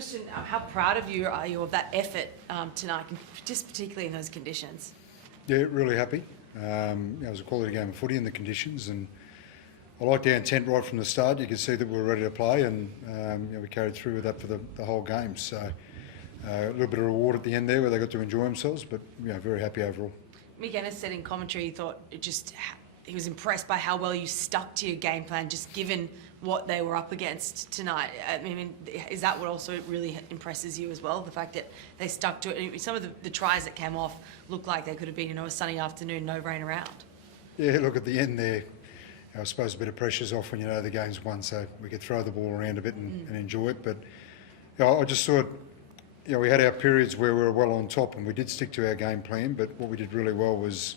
Kristian, how proud of you are you of that effort tonight, just particularly in those conditions? Yeah, really happy. It was a quality game of footy in the conditions, and I liked our intent right from the start. You could see that we were ready to play, and we carried through with that for the whole game. So a little bit of reward at the end there where they got to enjoy themselves, but very happy overall. Mick Ennis said in commentary he thought he was impressed by how well you stuck to your game plan, just given what they were up against tonight. I mean, is that what also really impresses you as well? The fact that they stuck to it. Some of the tries that came off looked like they could have been, a sunny afternoon, no rain around. Yeah, look, at the end there, I suppose a bit of pressure's off when the game's won, so we could throw the ball around a bit and enjoy it. But I just thought, we had our periods where we were well on top and we did stick to our game plan, but what we did really well was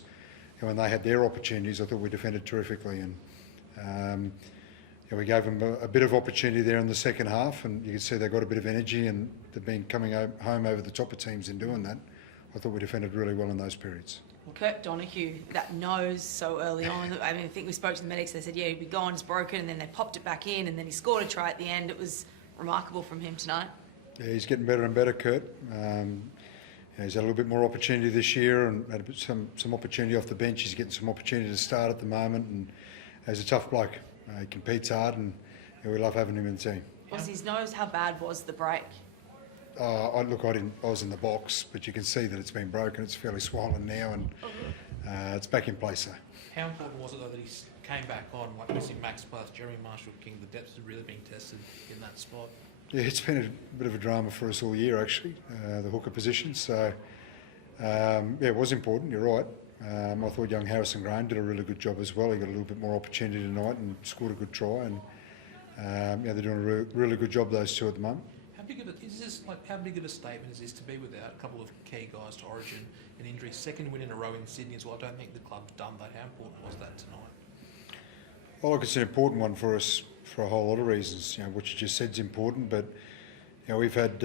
when they had their opportunities, I thought we defended terrifically, and we gave them a bit of opportunity there in the second half, and you could see they got a bit of energy and they've been coming home over the top of teams in doing that. I thought we defended really well in those periods. Kurt Donoghoe, that nose so early on. I mean, I think we spoke to the medics. They said, he'd be gone, it's broken, and then they popped it back in, and then he scored a try at the end. It was remarkable from him tonight. Yeah, he's getting better and better, Kurt. He's had a little bit more opportunity this year and had some opportunity off the bench. He's getting some opportunity to start at the moment, and he's a tough bloke. He competes hard, and we love having him in the team. Was his nose? How bad was the break? I was in the box, but you can see that it's been broken. It's fairly swollen now, and it's back in place. How important was it though that he came back on, like missing Max Plus, Jeremy Marshall-King? The depths have really been tested in that spot. Yeah, it's been a bit of a drama for us all year, actually, the hooker position. So, it was important, you're right. I thought young Harrison Graham did a really good job as well. He got a little bit more opportunity tonight and scored a good try. And they're doing a really good job, those two, at the moment. How big of a statement is this to be without a couple of key guys to Origin and injury? Second win in a row in Sydney as well. I don't think the club's done that. How important was that tonight? Well, look, it's an important one for us for a whole lot of reasons. What you just said is important, but we've had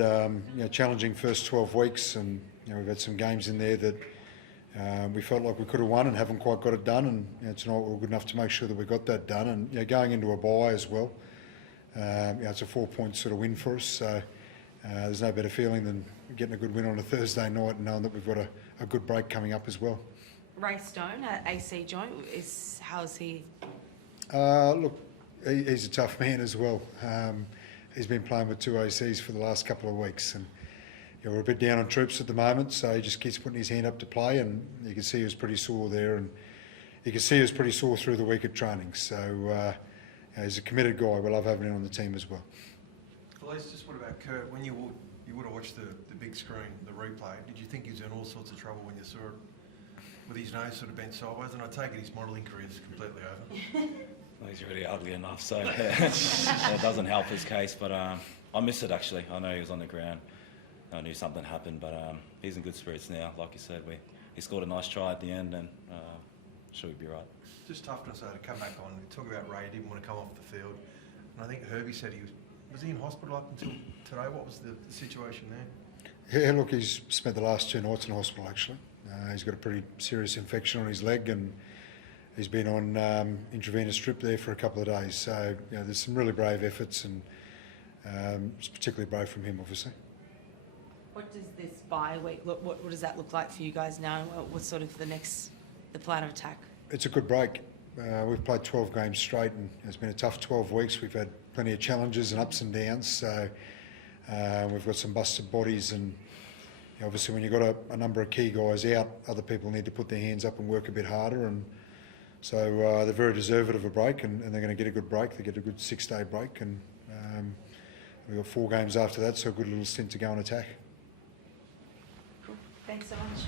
challenging first 12 weeks, and we've had some games in there that we felt like we could have won and haven't quite got it done. And tonight we were good enough to make sure that we got that done. And going into a bye as well, it's a 4-point sort of win for us. So there's no better feeling than getting a good win on a Thursday night and knowing that we've got a good break coming up as well. Ray Stone, AC joint, how's he? Look, he's a tough man as well. He's been playing with 2 ACs for the last couple of weeks, and we're a bit down on troops at the moment, so he just keeps putting his hand up to play, and you can see he was pretty sore there, and you can see he was pretty sore through the week of training. So he's a committed guy. We love having him on the team as well. Felice, just what about Kurt? When you would have watched the big screen, the replay, did you think he was in all sorts of trouble when you saw it with his nose sort of bent sideways? And I take it his modelling career is completely over. Well, he's really ugly enough, so it doesn't help his case. But I missed it, actually. I know he was on the ground. I knew something happened, but he's in good spirits now. Like you said, he scored a nice try at the end, and should be right. Just toughness, though, to come back on. We talk about Ray, didn't want to come off the field. And I think Herbie said was he in hospital up until today? What was the situation there? Yeah, look, he's spent the last 2 nights in hospital, actually. He's got a pretty serious infection on his leg, and he's been on intravenous drip there for a couple of days. So, there's some really brave efforts, and it's particularly brave from him, obviously. What does this bye week look? What does that look like for you guys now? What's sort of the plan of attack? It's a good break. We've played 12 games straight, and it's been a tough 12 weeks. We've had plenty of challenges and ups and downs. So we've got some busted bodies, and obviously when you've got a number of key guys out, other people need to put their hands up and work a bit harder. And so they're very deserving of a break, and they're going to get a good break. They get a good 6-day break, and we've got 4 games after that, so a good little stint to go and attack. Cool. Thanks so much.